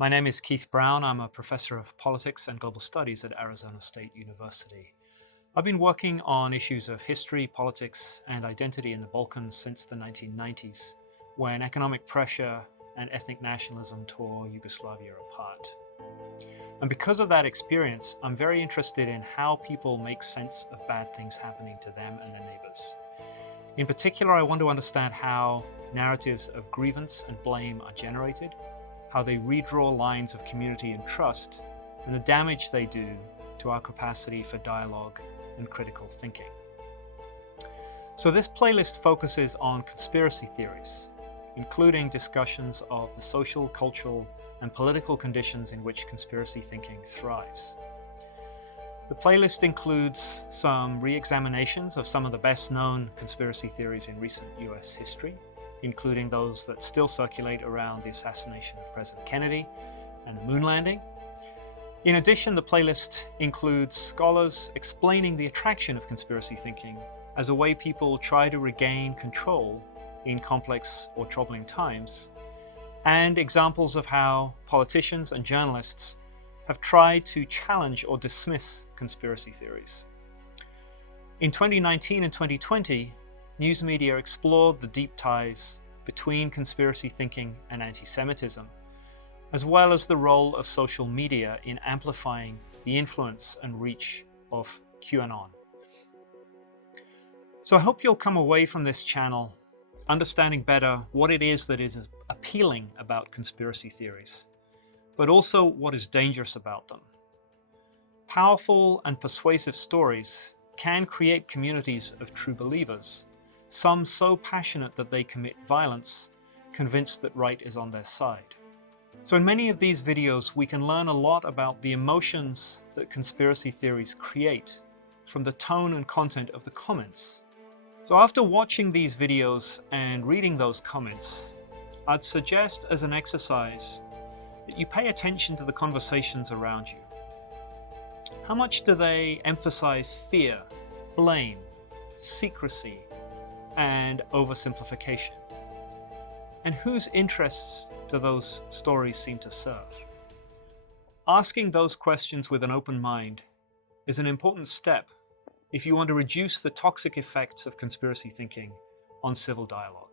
My name is Keith Brown. I'm a professor of politics and global studies at Arizona State University. I've been working on issues of history, politics, and identity in the Balkans since the 1990s, when economic pressure and ethnic nationalism tore Yugoslavia apart. And because of that experience, I'm very interested in how people make sense of bad things happening to them and their neighbors. In particular, I want to understand how narratives of grievance and blame are generated, how they redraw lines of community and trust, and the damage they do to our capacity for dialogue and critical thinking. So this playlist focuses on conspiracy theories, including discussions of the social, cultural, and political conditions in which conspiracy thinking thrives. The playlist includes some re-examinations of some of the best-known conspiracy theories in recent US history, including those that still circulate around the assassination of President Kennedy and the moon landing. In addition, the playlist includes scholars explaining the attraction of conspiracy thinking as a way people try to regain control in complex or troubling times, and examples of how politicians and journalists have tried to challenge or dismiss conspiracy theories. In 2019 and 2020, news media explored the deep ties between conspiracy thinking and anti-Semitism, as well as the role of social media in amplifying the influence and reach of QAnon. So I hope you'll come away from this channel understanding better what it is that is appealing about conspiracy theories, but also what is dangerous about them. Powerful and persuasive stories can create communities of true believers, some so passionate that they commit violence, convinced that right is on their side. So in many of these videos, we can learn a lot about the emotions that conspiracy theories create from the tone and content of the comments. So after watching these videos and reading those comments, I'd suggest as an exercise that you pay attention to the conversations around you. How much do they emphasize fear, blame, secrecy, and oversimplification? And whose interests do those stories seem to serve? Asking those questions with an open mind is an important step if you want to reduce the toxic effects of conspiracy thinking on civil dialogue.